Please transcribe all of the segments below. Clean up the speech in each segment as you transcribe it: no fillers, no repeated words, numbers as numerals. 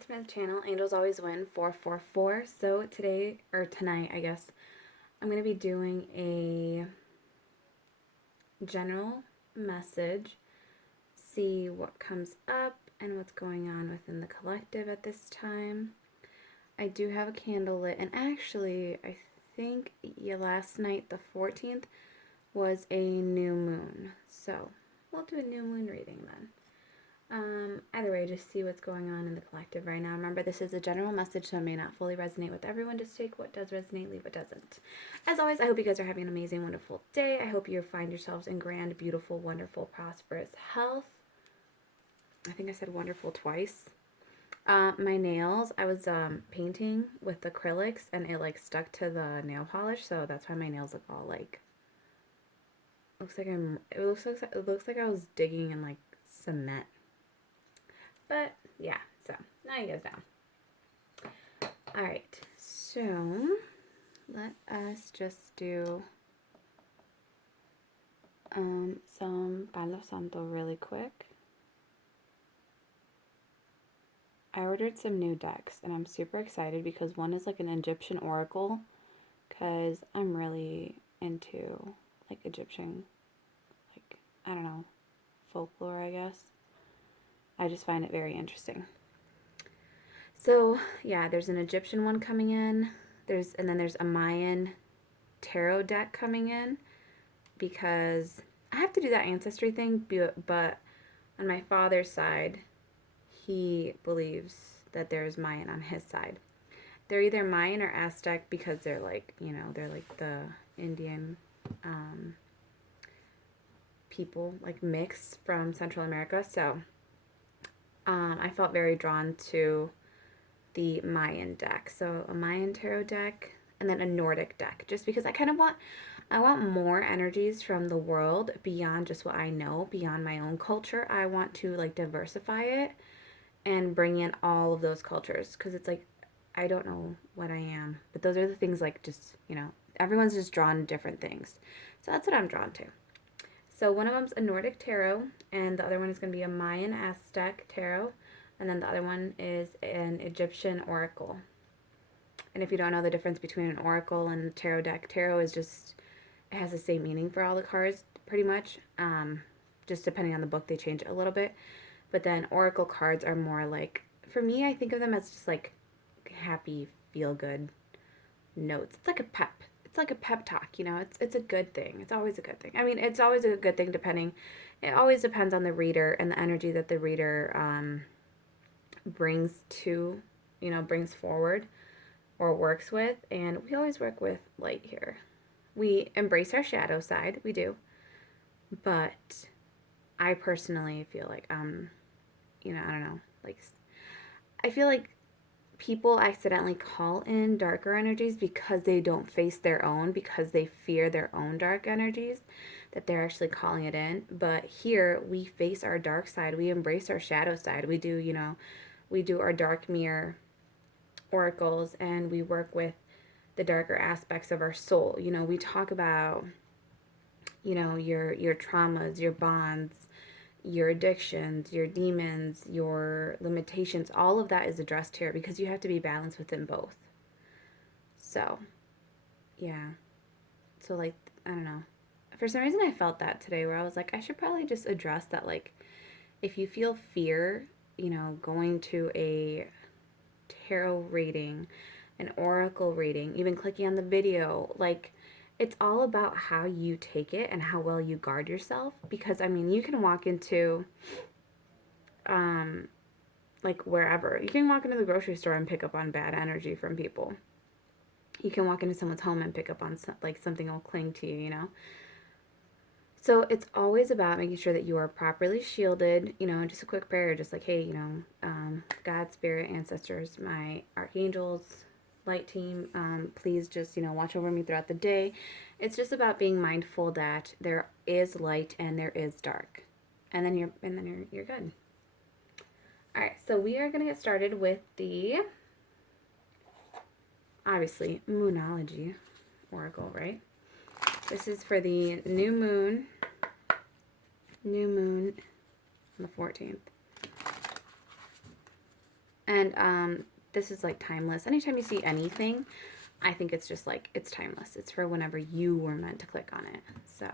back to my channel. Angels always win 444. So today, or tonight, I guess, I'm going to be doing a general message, see what comes up and what's going on within the collective at this time. I do have a candle lit, and actually, I think last night, the 14th, was a new moon. So we'll do a new moon reading then. Either way, just see what's going on in the collective right now. Remember, this is a general message, so it may not fully resonate with everyone. Just take what does resonate, leave what doesn't. As always, I hope you guys are having an amazing, wonderful day. I hope you find yourselves in grand, beautiful, wonderful, prosperous health. I think I said wonderful twice. My nails, I was painting with acrylics, and it like stuck to the nail polish, so that's why my nails look all like, it looks like I was digging in like cement. But yeah, so now you guys know. Alright, so let us just do some Palo Santo really quick. I ordered some new decks and I'm super excited because one is like an Egyptian oracle, because I'm really into like Egyptian, like, I don't know, folklore, I guess. I just find it very interesting. So yeah, there's an Egyptian one coming in. And then there's a Mayan tarot deck coming in, because I have to do that ancestry thing, but on my father's side, he believes that there's Mayan on his side. They're either Mayan or Aztec because they're like, they're like the Indian people, like mix from Central America. So I felt very drawn to the Mayan deck. So a Mayan tarot deck and then a Nordic deck, just because I want more energies from the world beyond just what I know, beyond my own culture. I want to like diversify it and bring in all of those cultures, because it's like, I don't know what I am, but those are the things, like, just, everyone's just drawn to different things. So that's what I'm drawn to. So one of them's a Nordic tarot, and the other one is going to be a Mayan Aztec tarot, and then the other one is an Egyptian oracle. And if you don't know the difference between an oracle and a tarot deck, tarot is just, it has the same meaning for all the cards, pretty much. Just depending on the book, they change it a little bit. But then oracle cards are more like, for me, I think of them as just like happy, feel-good notes. It's like a pep. It's like a pep talk, It's a good thing. It's always a good thing. I mean, it's always a good thing it always depends on the reader and the energy that the reader brings forward or works with. And we always work with light here. We embrace our shadow side. We do. But I personally feel like, I don't know, like, I feel like people accidentally call in darker energies because they don't face their own, because they fear their own dark energies, that they're actually calling it in. But here, we face our dark side. We embrace our shadow side. We do, we do our dark mirror oracles, and we work with the darker aspects of our soul. We talk about, your traumas, your bonds, your addictions, your demons, your limitations. All of that is addressed here, because you have to be balanced within both. So, yeah. So, like, I don't know. For some reason, I felt that today, where I was like, I should probably just address that, like, if you feel fear, going to a tarot reading, an oracle reading, even clicking on the video, like, it's all about how you take it and how well you guard yourself. Because, I mean, you can walk into, like, wherever. You can walk into the grocery store and pick up on bad energy from people. You can walk into someone's home and pick up on, like, something will cling to you, So it's always about making sure that you are properly shielded, just a quick prayer, just like, hey, God, spirit, ancestors, my archangels, light team, please just, watch over me throughout the day. It's just about being mindful that there is light and there is dark. And then you're good. All right, so we are going to get started with the, obviously, Moonology oracle, right? This is for the new moon on the 14th. And this is like timeless. Anytime you see anything, I think it's just like, it's timeless. It's for whenever you were meant to click on it. So,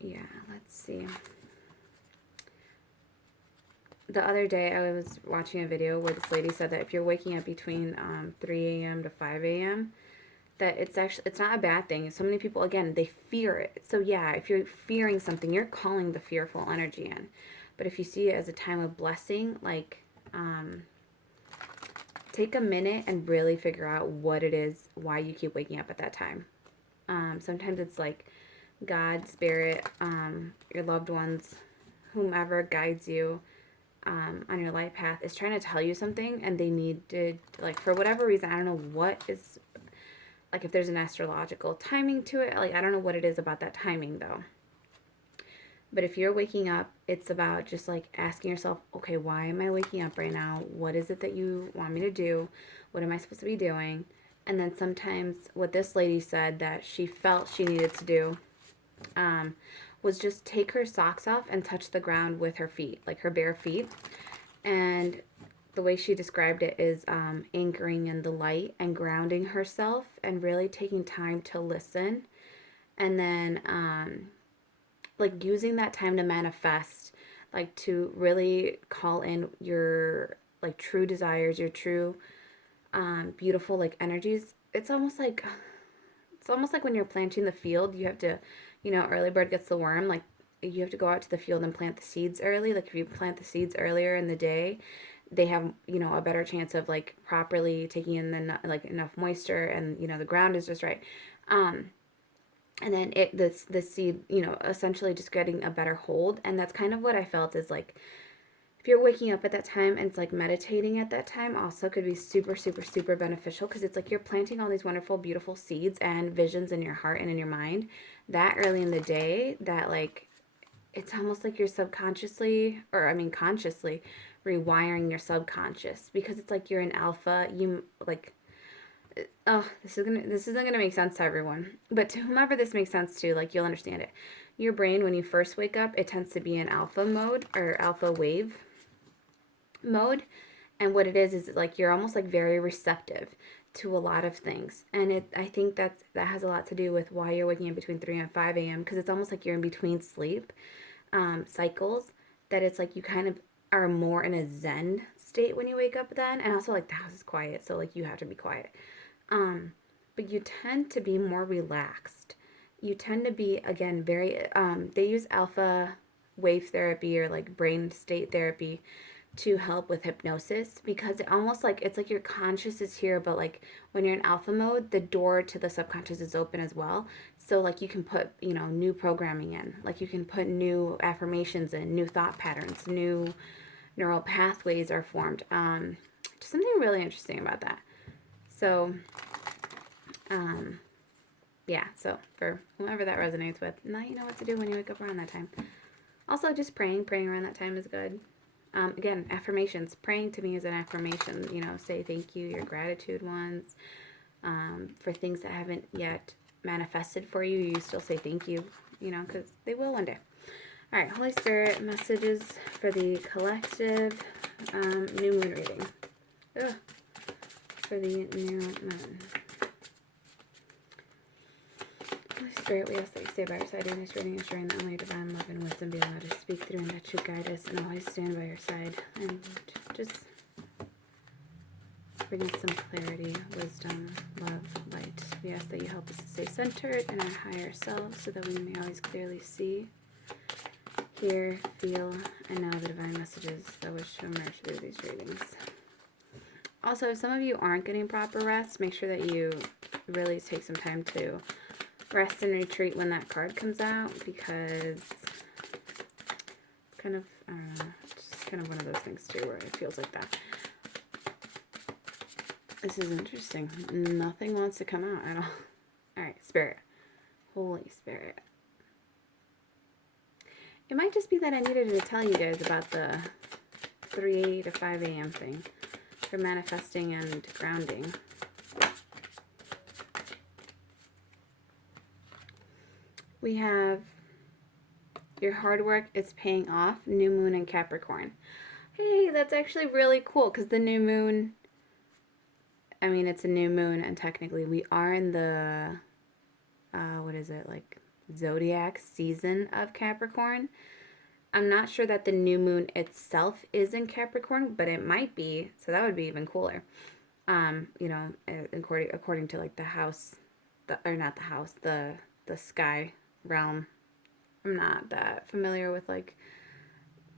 yeah, let's see. The other day I was watching a video where this lady said that if you're waking up between 3 a.m. to 5 a.m., that it's not a bad thing. So many people, again, they fear it. So yeah, if you're fearing something, you're calling the fearful energy in. But if you see it as a time of blessing, like, take a minute and really figure out what it is, why you keep waking up at that time. Sometimes it's like God, spirit, your loved ones, whomever guides you on your life path is trying to tell you something, and they need to, like, for whatever reason, I don't know what is, like, if there's an astrological timing to it, like, I don't know what it is about that timing, though. But if you're waking up, it's about just, like, asking yourself, okay, why am I waking up right now? What is it that you want me to do? What am I supposed to be doing? And then sometimes what this lady said that she felt she needed to do was just take her socks off and touch the ground with her feet, like her bare feet. And the way she described it is anchoring in the light and grounding herself and really taking time to listen. And then like using that time to manifest, like to really call in your like true desires, your true beautiful like energies. It's almost like when you're planting the field, you have to, early bird gets the worm. Like, you have to go out to the field and plant the seeds early. Like, if you plant the seeds earlier in the day, they have, a better chance of like properly taking in like enough moisture, and the ground is just right. And then the seed, essentially just getting a better hold. And that's kind of what I felt is like, if you're waking up at that time, and it's like meditating at that time also could be super, super, super beneficial, because it's like you're planting all these wonderful, beautiful seeds and visions in your heart and in your mind that early in the day, that like, it's almost like you're subconsciously, or I mean consciously, rewiring your subconscious, because it's like you're in alpha. You like, oh, this isn't gonna make sense to everyone, but to whomever this makes sense to, like, you'll understand it. Your brain, when you first wake up, it tends to be in alpha mode, or alpha wave mode. And what it is like you're almost like very receptive to a lot of things. And I think that has a lot to do with why you're waking up between 3 and 5 a.m., because it's almost like you're in between sleep cycles, that it's like you kind of are more in a zen state when you wake up then. And also, like, the house is quiet, so like you have to be quiet. But you tend to be more relaxed. You tend to be, again, very they use alpha wave therapy, or like brain state therapy, to help with hypnosis, because it almost like, it's like your conscious is here, but like when you're in alpha mode, the door to the subconscious is open as well. So like you can put, new programming in, like you can put new affirmations in, new thought patterns, new neural pathways are formed. Just something really interesting about that. So yeah, so for whomever that resonates with, now you know what to do when you wake up around that time. Also, just praying around that time is good. Again, affirmations. Praying to me is an affirmation. Say thank you, your gratitude ones. For things that haven't yet manifested for you, you still say thank you, because they will one day. All right, Holy Spirit, messages for the collective new moon reading. Ugh. For the new moon. Holy Spirit, we ask that you stay by our side in this reading, ensuring that only your divine love and wisdom be allowed to speak through, and that you guide us and always stand by your side. And just bring us some clarity, wisdom, love, light. We ask that you help us to stay centered in our higher selves, so that we may always clearly see, hear, feel, and know the divine messages that wish to emerge through these readings. Also, if some of you aren't getting proper rest, make sure that you really take some time to rest and retreat when that card comes out, because it's kind of, I don't know, it's kind of one of those things too where it feels like that. This is interesting. Nothing wants to come out at all. Alright, Spirit. Holy Spirit. It might just be that I needed to tell you guys about the 3 to 5 a.m. thing for manifesting and grounding. We have your hard work is paying off, new moon in Capricorn. Hey, that's actually really cool because the new moon, I mean, it's a new moon, and technically we are in the, what is it, like zodiac season of Capricorn. I'm not sure that the new moon itself is in Capricorn, but it might be, so that would be even cooler. According to like the house, or not the house, the sky realm. I'm not that familiar with like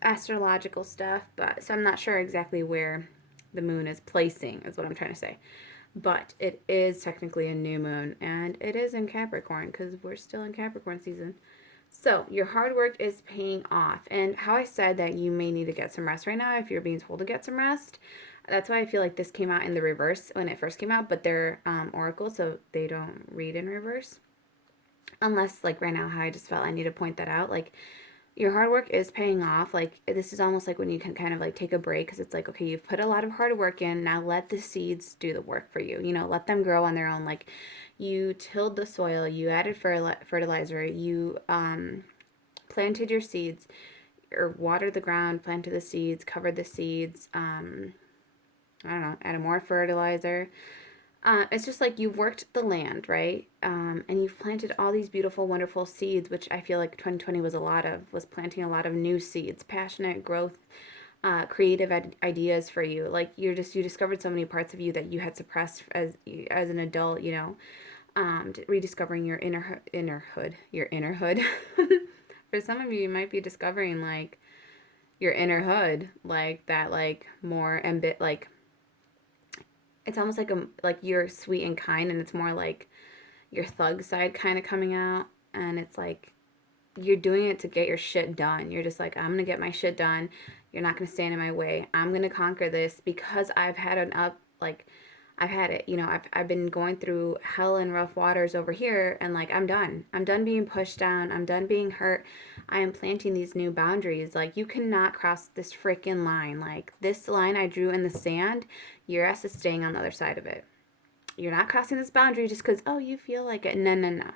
astrological stuff, but so I'm not sure exactly where the moon is placing, is what I'm trying to say. But it is technically a new moon, and it is in Capricorn because we're still in Capricorn season. So your hard work is paying off. And how I said that you may need to get some rest right now if you're being told to get some rest. That's why I feel like this came out in the reverse when it first came out, but they're oracles, so they don't read in reverse. Unless, like right now, how I just felt I need to point that out. Like, your hard work is paying off. Like, this is almost like when you can kind of like take a break because it's like, okay, you've put a lot of hard work in. Now let the seeds do the work for you. Let them grow on their own. Like, you tilled the soil, you added fertilizer, you planted your seeds, or watered the ground, planted the seeds, covered the seeds. I don't know, added more fertilizer. It's just like you've worked the land, right? And you've planted all these beautiful, wonderful seeds, which I feel like 2020 was planting a lot of new seeds, passionate growth, creative ideas for you. Like you discovered so many parts of you that you had suppressed as an adult, rediscovering your inner hood. For some of you, you might be discovering like your inner hood, like that, like more like it's almost like you're sweet and kind, and it's more like your thug side kind of coming out, and it's like you're doing it to get your shit done. You're just like, I'm gonna get my shit done. You're not gonna stand in my way. I'm gonna conquer this because I've had I've had it. I've been going through hell and rough waters over here, and like I'm done. I'm done being pushed down. I'm done being hurt. I am planting these new boundaries. Like you cannot cross this freaking line. Like this line I drew in the sand, your ass is staying on the other side of it. You're not crossing this boundary just because, oh, you feel like it. No, no, no.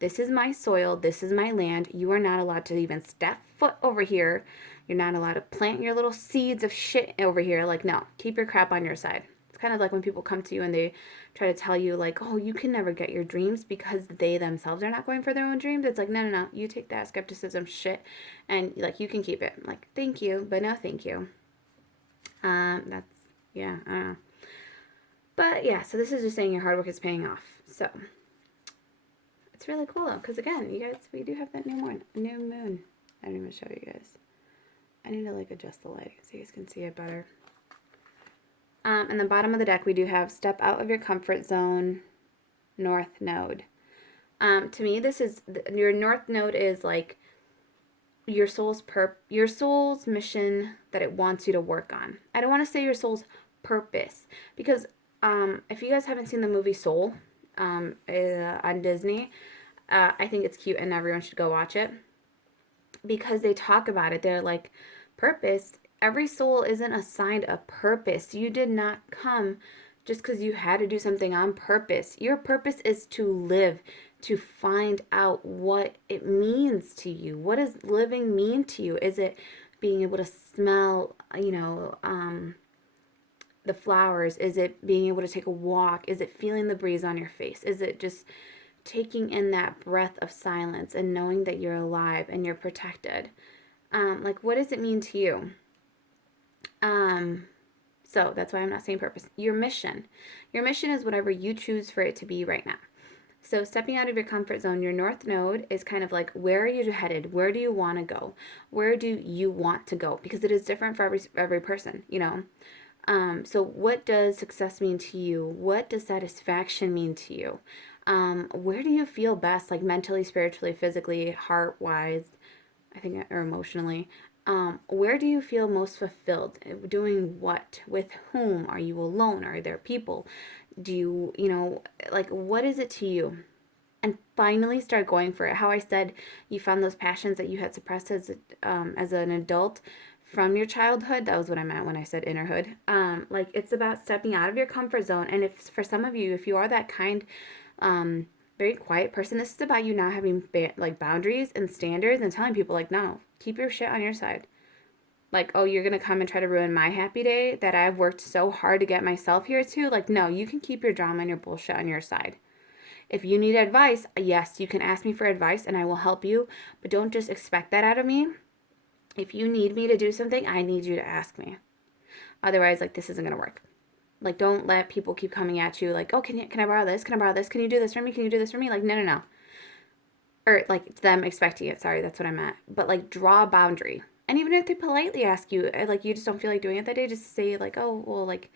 This is my soil. This is my land. You are not allowed to even step foot over here. You're not allowed to plant your little seeds of shit over here. Like, no, keep your crap on your side. It's kind of like when people come to you and they try to tell you, like, oh, you can never get your dreams because they themselves are not going for their own dreams. It's like, no, no, no. You take that skepticism shit and, like, you can keep it. Like, thank you, but no thank you. That's, yeah, I don't know. But yeah, so this is just saying your hard work is paying off. So it's really cool though, because again, you guys, we do have that new moon. I didn't even show you guys. I need to like adjust the lighting so you guys can see it better. And the bottom of the deck, we do have step out of your comfort zone, North Node. To me, this is your North Node is like your soul's mission that it wants you to work on. I don't want to say your soul's purpose because if you guys haven't seen the movie Soul on Disney, I think it's cute and everyone should go watch it because they talk about it. They're like, purpose. Every soul isn't assigned a purpose. You did not come just because you had to do something on purpose. Your purpose is to live, to find out what it means to you. What does living mean to you? Is it being able to smell, the flowers? Is it being able to take a walk? Is it feeling the breeze on your face? Is it just taking in that breath of silence and knowing that you're alive and you're protected? Like, what does it mean to you? So that's why I'm not saying purpose. Your mission is whatever you choose for it to be right now. So stepping out of your comfort zone, your North Node is kind of like, where are you headed? Where do you want to go? Where do you want to go? Because it is different for every person, So what does success mean to you? What does satisfaction mean to you? Where do you feel best, like mentally, spiritually, physically, heart-wise, I think, or emotionally? Where do you feel most fulfilled? Doing what? With whom? Are you alone? Are there people? Do you, like, what is it to you? And finally start going for it. How I said you found those passions that you had suppressed as an adult from your childhood. That was what I meant when I said innerhood. Like, it's about stepping out of your comfort zone. And if for some of you, if you are that kind, very quiet person, this is about you not having like boundaries and standards and telling people like, no, keep your shit on your side. Like, oh, you're going to come and try to ruin my happy day that I've worked so hard to get myself here to? Like, no, you can keep your drama and your bullshit on your side. If you need advice, yes, you can ask me for advice and I will help you, but don't just expect that out of me. If you need me to do something, I need you to ask me. Otherwise, like, this isn't going to work. Like, don't let people keep coming at you like, oh, can I borrow this? Can I borrow this? Can you do this for me? Can you do this for me? Like, no. Or, like, them expecting it. Sorry, that's what I meant. But, like, draw a boundary. And even if they politely ask you, like, you just don't feel like doing it that day, just say, like, oh, well, like,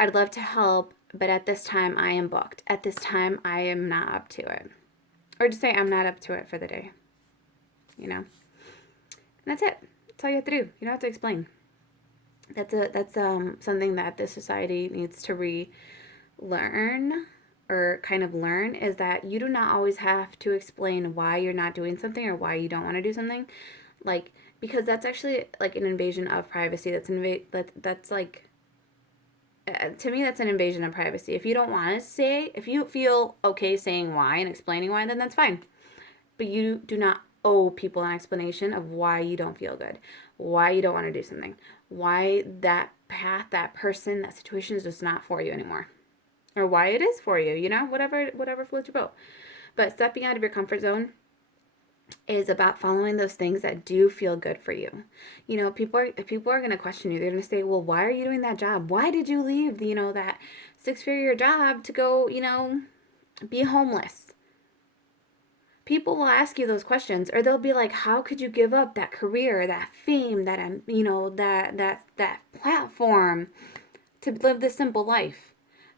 I'd love to help, but at this time, I am booked. At this time, I am not up to it. Or just say, I'm not up to it for the day. You know? And that's it. That's all you have to do. You don't have to explain. That's something that this society needs to relearn or kind of learn, is that you do not always have to explain why you're not doing something or why you don't want to do something, like, because that's actually like an invasion of privacy. That's like, to me, that's an invasion of privacy. If you don't want to say, if you feel okay saying why and explaining why, then that's fine. But you do not owe people an explanation of why you don't feel good, why you don't want to do something, why that path, that person, that situation is just not for you anymore, or why it is for you. You know, whatever floats your boat. But stepping out of your comfort zone is about following those things that do feel good for you. You know, people are going to question you. They're going to say, well, why are you doing that job? Why did you leave, that six-figure job to go, be homeless? People will ask you those questions, or they'll be like, how could you give up that career, that fame, that, that platform to live this simple life?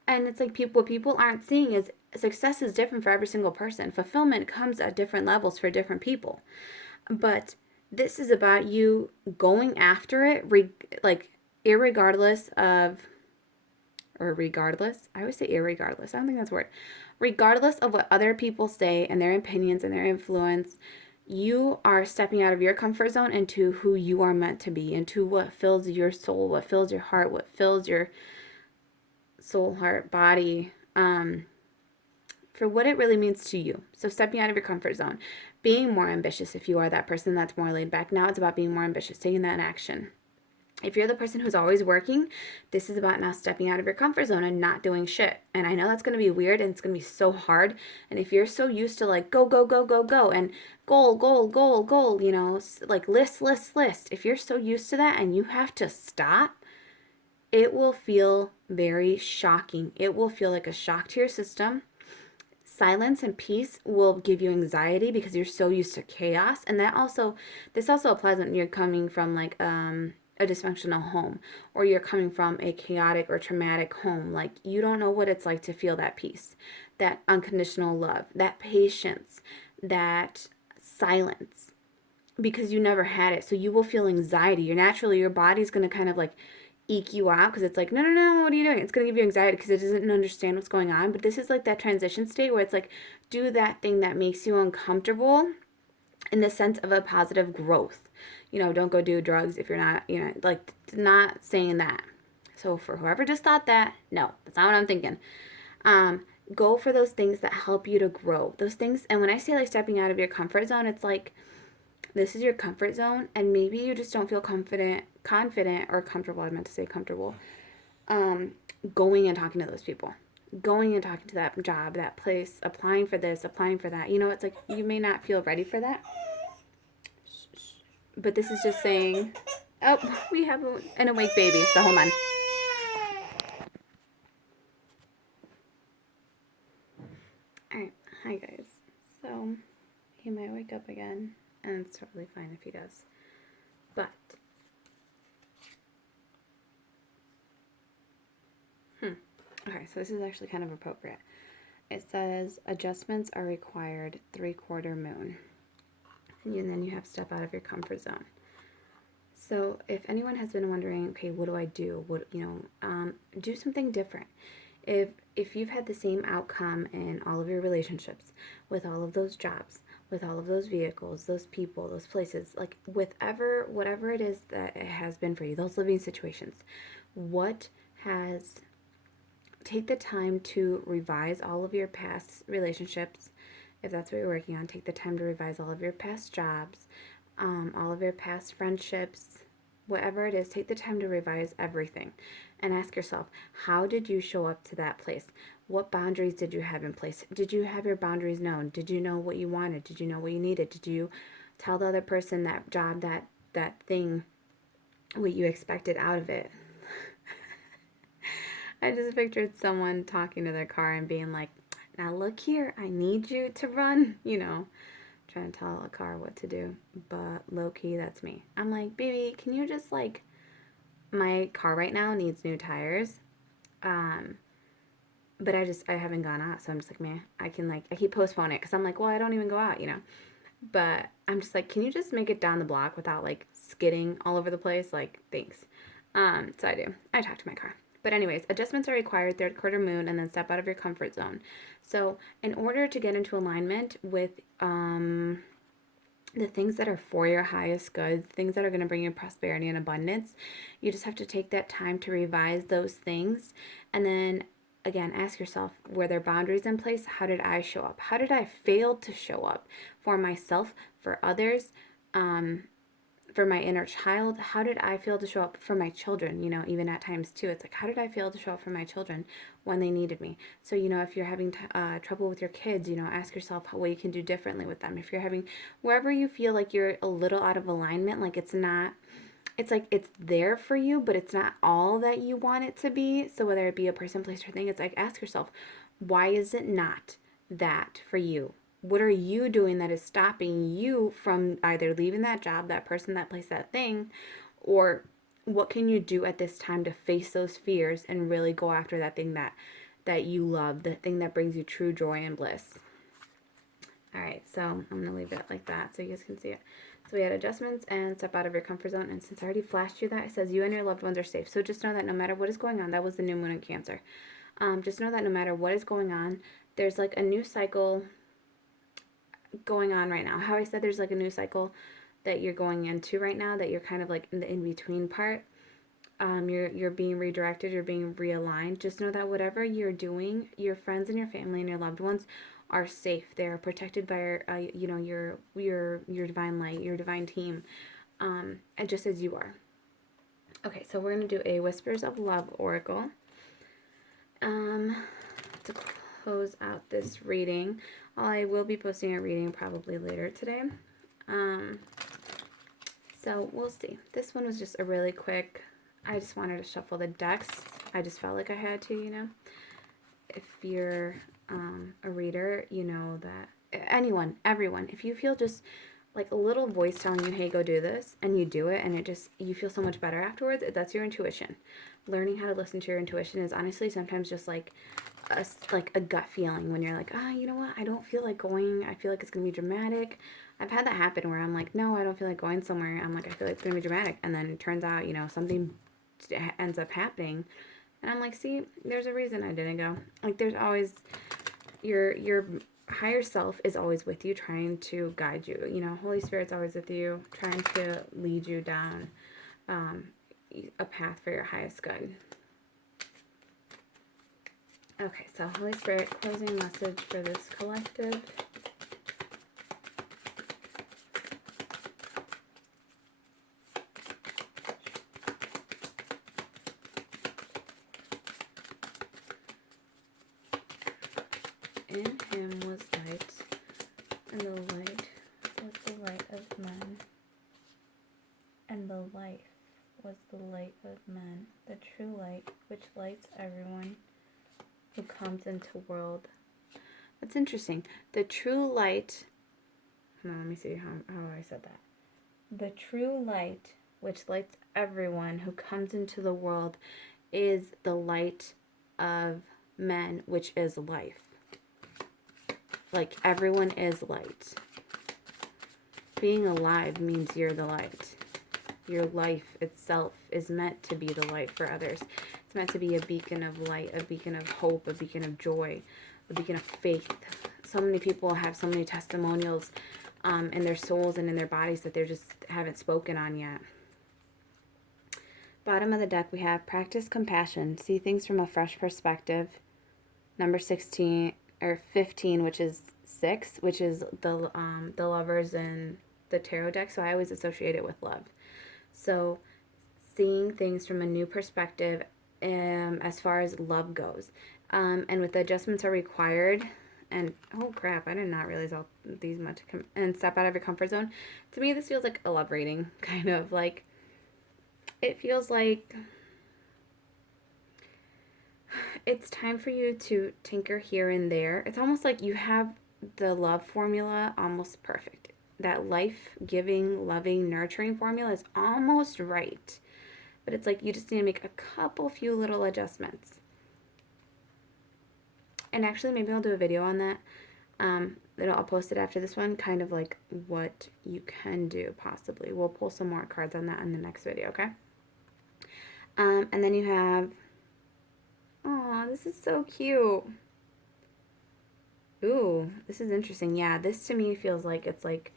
And it's like, what people aren't seeing is success is different for every single person. Fulfillment comes at different levels for different people. But this is about you going after it, irregardless of, or regardless. I always say irregardless. I don't think that's a word. Regardless of what other people say and their opinions and their influence, you are stepping out of your comfort zone into who you are meant to be, into what fills your soul, what fills your heart, what fills your soul, heart, body, for what it really means to you. So stepping out of your comfort zone, being more ambitious. If you are that person that's more laid back, now it's about being more ambitious, taking that in action. If you're the person who's always working, this is about now stepping out of your comfort zone and not doing shit. And I know that's going to be weird and it's going to be so hard. And if you're so used to like go, and goal, like list. If you're so used to that and you have to stop, it will feel very shocking. It will feel like a shock to your system. Silence and peace will give you anxiety because you're so used to chaos. And this also applies when you're coming from like a dysfunctional home, or you're coming from a chaotic or traumatic home. Like, you don't know what it's like to feel that peace, that unconditional love, that patience, that silence, because you never had it. So you will feel anxiety. Your body's going to kind of like eke you out, because it's like, no, what are you doing? It's going to give you anxiety because it doesn't understand what's going on. But this is like that transition state where it's like, do that thing that makes you uncomfortable in the sense of a positive growth. Don't go do drugs if you're not, like, not saying that. So for whoever just thought that, no, that's not what I'm thinking. Go for those things that help you to grow. Those things, and when I say like stepping out of your comfort zone, it's like, this is your comfort zone, and maybe you just don't feel confident or comfortable. I meant to say comfortable. Going and talking to those people, going and talking to that job, that place, applying for this, applying for that. It's like, you may not feel ready for that, but this is just saying, oh, we have an awake baby, so hold on. All right, hi guys. So he might wake up again, and it's totally fine if he does. But okay, so this is actually kind of appropriate. It says adjustments are required 3/4 moon, and then you have to step out of your comfort zone. So if anyone has been wondering, okay, what do I do? Do something different. If you've had the same outcome in all of your relationships, with all of those jobs, with all of those vehicles, those people, those places, like whatever it is that it has been for you, those living situations, take the time to revise all of your past relationships. If that's what you're working on, take the time to revise all of your past jobs, all of your past friendships, whatever it is, take the time to revise everything and ask yourself, how did you show up to that place? What boundaries did you have in place? Did you have your boundaries known? Did you know what you wanted? Did you know what you needed? Did you tell the other person, that job, that thing, what you expected out of it? I just pictured someone talking to their car and being like, now look here, I need you to run, trying to tell a car what to do. But low key, that's me. I'm like, baby, can you just my car right now needs new tires. But I haven't gone out, so I'm just like, man, I keep postponing it because I'm like, well, I don't even go out. But I'm just like, can you just make it down the block without skidding all over the place? Thanks. So I do. I talk to my car. But anyways, adjustments are required, third quarter moon, and then step out of your comfort zone. So in order to get into alignment with the things that are for your highest good, things that are going to bring you prosperity and abundance, you just have to take that time to revise those things. And then again, ask yourself, were there boundaries in place? How did I show up? How did I fail to show up for myself, for others, for my inner child? How did I fail to show up for my children? Even at times too, it's like, how did I fail to show up for my children when they needed me? So, if you're having trouble with your kids, ask yourself what you can do differently with them. If you're having, wherever you feel like you're a little out of alignment, it's there for you, but it's not all that you want it to be. So whether it be a person, place, or thing, it's like, ask yourself, why is it not that for you? What are you doing that is stopping you from either leaving that job, that person, that place, that thing? Or what can you do at this time to face those fears and really go after that thing that you love, the thing that brings you true joy and bliss? All right, so I'm going to leave it like that so you guys can see it. So we had adjustments and step out of your comfort zone. And since I already flashed you that, it says you and your loved ones are safe. So just know that no matter what is going on, that was the new moon in Cancer. Just know that no matter what is going on, there's a new cycle going on right now. How I said there's a new cycle that you're going into right now, that you're kind of in the in-between part. You're being redirected, you're being realigned. Just know that whatever you're doing, your friends and your family and your loved ones are safe. They are protected by your divine light, your divine team, and just as you are. Okay, so we're gonna do a Whispers of Love oracle. To close out this reading, I will be posting a reading probably later today. So we'll see. This one was just a really quick. I just wanted to shuffle the decks. I just felt like I had to, If you're a reader, you know that everyone, if you feel just a little voice telling you, hey, go do this, and you do it, and you feel so much better afterwards, that's your intuition. Learning how to listen to your intuition is honestly sometimes just a gut feeling when you're like, you know what, I don't feel like going, I feel like it's going to be dramatic. I've had that happen where I'm like, no, I don't feel like going somewhere. I'm like, I feel like it's going to be dramatic. And then it turns out, something ends up happening. And I'm like, see, there's a reason I didn't go. There's always, your higher self is always with you, trying to guide you. Holy Spirit's always with you, trying to lead you down a path for your highest good. Okay, so Holy Spirit, closing message for this collective. In him was light, and the light was the light of men, and the life was the light of men, the true light which lights everyone who comes into the world. That's interesting. The true light, let me see how I said that. The true light which lights everyone who comes into the world is the light of men, which is life. Everyone is light. Being alive means you're the light. Your life itself is meant to be the light for others. It's meant to be a beacon of light, a beacon of hope, a beacon of joy, a beacon of faith. So many people have so many testimonials in their souls and in their bodies that they just haven't spoken on yet. Bottom of the deck, we have practice compassion. See things from a fresh perspective. Number 16 or 15, which is 6, which is the lovers and the tarot deck, so I always associate it with love. So seeing things from a new perspective, as far as love goes. And with the adjustments are required, and oh crap, I did not realize all these much, and step out of your comfort zone. To me, this feels like a love reading, kind of like, it feels like it's time for you to tinker here and there. It's almost like you have the love formula almost perfect. That life-giving, loving, nurturing formula is almost right. But it's like you just need to make a few little adjustments. And actually, maybe I'll do a video on that. I'll post it after this one, kind of like what you can do, possibly. We'll pull some more cards on that in the next video, okay? And then you have, oh, this is so cute. Ooh, this is interesting. Yeah, this to me feels like it's like,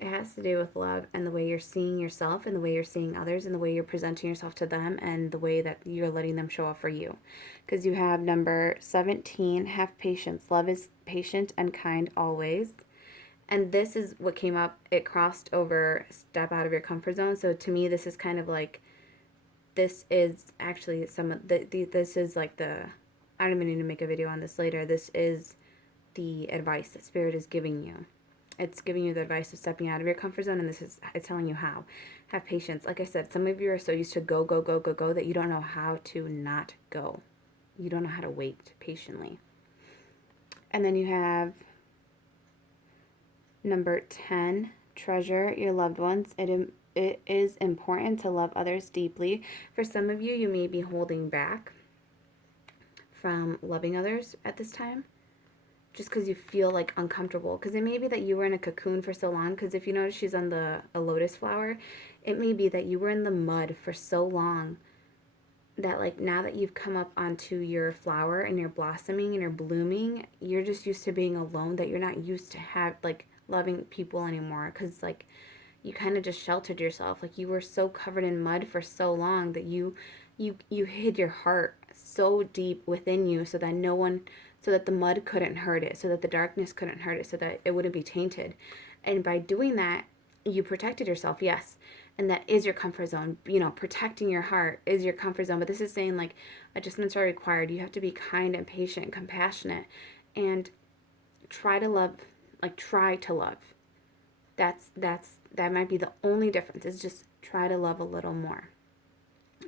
it has to do with love and the way you're seeing yourself and the way you're seeing others and the way you're presenting yourself to them and the way that you're letting them show up for you. Because you have number 17, have patience. Love is patient and kind always. And this is what came up. It crossed over, step out of your comfort zone. So to me, this is kind of like, this is actually some of this is like the, I don't even need to make a video on this later. This is the advice that Spirit is giving you. It's giving you the advice of stepping out of your comfort zone, and it's telling you how. Have patience. Like I said, some of you are so used to go, go, go, go, go that you don't know how to not go. You don't know how to wait patiently. And then you have number 10, treasure your loved ones. It is important to love others deeply. For some of you, you may be holding back from loving others at this time, just because you feel like uncomfortable. Because it may be that you were in a cocoon for so long. Because if you notice she's on a lotus flower, it may be that you were in the mud for so long that like now that you've come up onto your flower and you're blossoming and you're blooming, you're just used to being alone, that you're not used to loving people anymore. Because like you kind of just sheltered yourself. Like you were so covered in mud for so long that you hid your heart so deep within you so that the mud couldn't hurt it, so that the darkness couldn't hurt it, so that it wouldn't be tainted. And by doing that, you protected yourself, yes. And that is your comfort zone. You know, protecting your heart is your comfort zone. But this is saying like adjustments are required. You have to be kind and patient and compassionate and try to love. That might be the only difference, is just try to love a little more.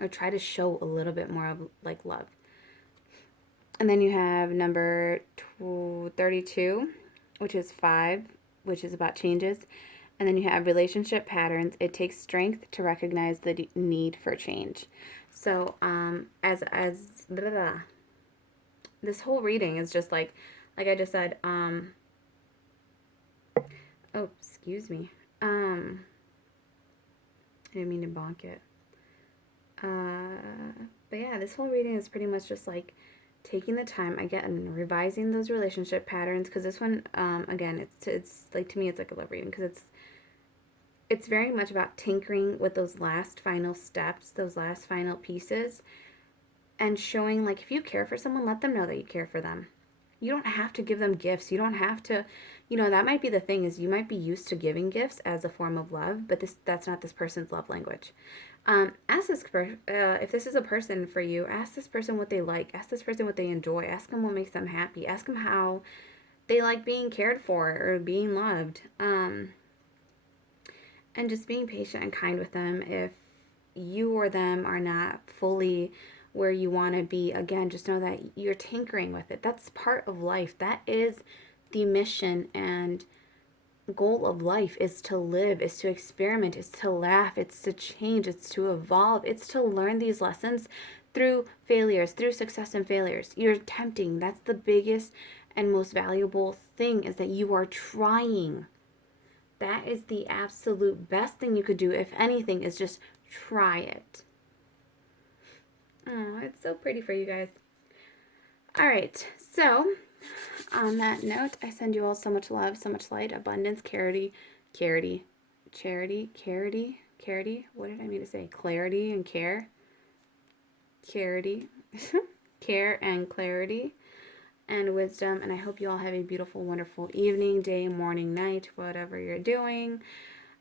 Or try to show a little bit more of like love. And then you have number 32, which is 5, which is about changes. And then you have relationship patterns. It takes strength to recognize the need for change. So this whole reading is just like I just said, oh, excuse me. I didn't mean to bonk it. But yeah, this whole reading is pretty much just like taking the time again, revising those relationship patterns, because this one, again, it's like, to me, it's like a love reading, because it's very much about tinkering with those last final steps, those last final pieces, and showing like if you care for someone, let them know that you care for them. You don't have to give them gifts. You don't have to, that might be the thing, is you might be used to giving gifts as a form of love, but that's not this person's love language. Ask this if this is a person for you, ask this person what they like. Ask this person what they enjoy. Ask them what makes them happy. Ask them how they like being cared for or being loved. And just being patient and kind with them. If you or them are not fully where you want to be, again, just know that you're tinkering with it. That's part of life. That is the mission and goal of life, is to live, is to experiment, is to laugh, it's to change, it's to evolve, it's to learn these lessons through failures, through success and failures. You're attempting. That's the biggest and most valuable thing, is that you are trying. That is the absolute best thing you could do, if anything, is just try it. Oh, it's so pretty for you guys. All right, so on that note, I send you all so much love, so much light, abundance, charity. What did I mean to say? Clarity and care. Charity, care and clarity and wisdom. And I hope you all have a beautiful, wonderful evening, day, morning, night, whatever you're doing.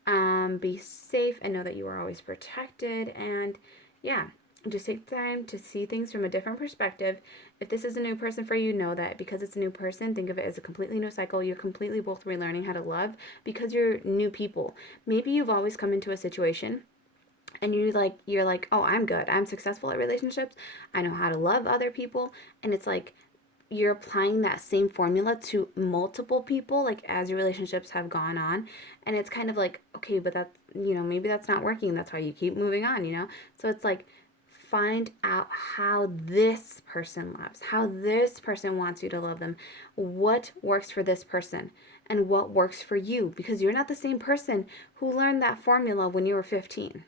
Be safe and know that you are always protected. And yeah, just take time to see things from a different perspective. If this is a new person for you, know that because it's a new person, think of it as a completely new cycle. You're completely both relearning how to love because you're new people. Maybe you've always come into a situation and you're like, oh, I'm good, I'm successful at relationships, I know how to love other people, and it's like you're applying that same formula to multiple people, like as your relationships have gone on, and it's kind of like, okay, but that's, maybe that's not working, that's why you keep moving on, so it's like, find out how this person loves, how this person wants you to love them, what works for this person and what works for you, because you're not the same person who learned that formula when you were 15.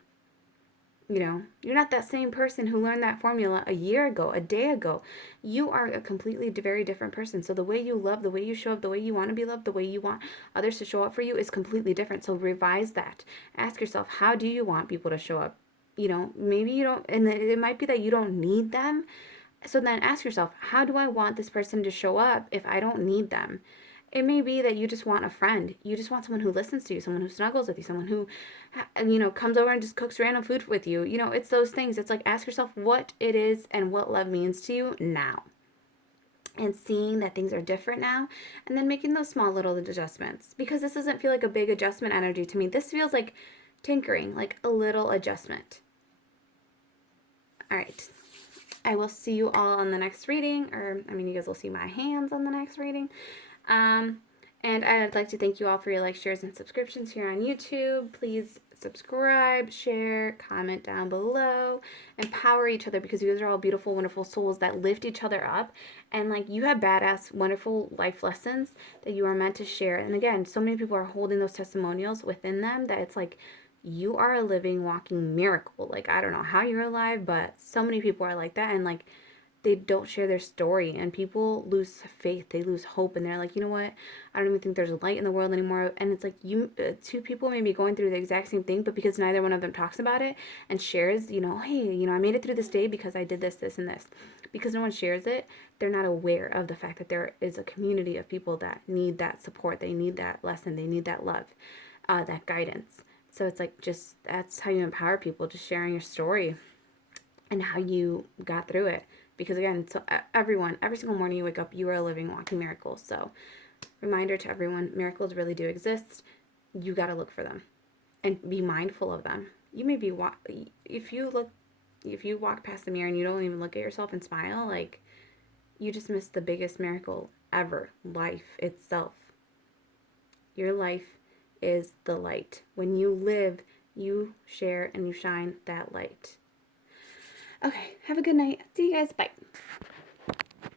You're not that same person who learned that formula a year ago, a day ago. You are a completely very different person. So the way you love, the way you show up, the way you want to be loved, the way you want others to show up for you is completely different. So revise that. Ask yourself, how do you want people to show up? Maybe you don't, and it might be that you don't need them. So then ask yourself, how do I want this person to show up if I don't need them? It may be that you just want a friend. You just want someone who listens to you, someone who snuggles with you, someone who, comes over and just cooks random food with you. It's those things. It's like, ask yourself what it is and what love means to you now. And seeing that things are different now, and then making those small little adjustments. Because this doesn't feel like a big adjustment energy to me. This feels like tinkering, like a little adjustment. All right. I will see you all on the next reading, you guys will see my hands on the next reading. And I'd like to thank you all for your likes, shares, and subscriptions here on YouTube. Please subscribe, share, comment down below. Empower each other, because you guys are all beautiful, wonderful souls that lift each other up. And you have badass, wonderful life lessons that you are meant to share. And again, so many people are holding those testimonials within them that it's like, you are a living, walking miracle. I don't know how you're alive, but so many people are like that. And they don't share their story, and people lose faith, they lose hope, and they're like, you know what, I don't even think there's a light in the world anymore. And it's like, two people may be going through the exact same thing, but because neither one of them talks about it and shares, hey, I made it through this day because I did this, this, and this, because no one shares it, they're not aware of the fact that there is a community of people that need that support, they need that lesson, they need that love, that guidance. So it's like, just, that's how you empower people, just sharing your story and how you got through it. Because again, so everyone, every single morning you wake up, you are a living, walking miracle. So reminder to everyone, miracles really do exist. You got to look for them and be mindful of them. You may be, if you walk past the mirror and you don't even look at yourself and smile, you just missed the biggest miracle ever, life itself. Your life is the light. When you live, you share and you shine that light. Okay, have a good night. See you guys. Bye.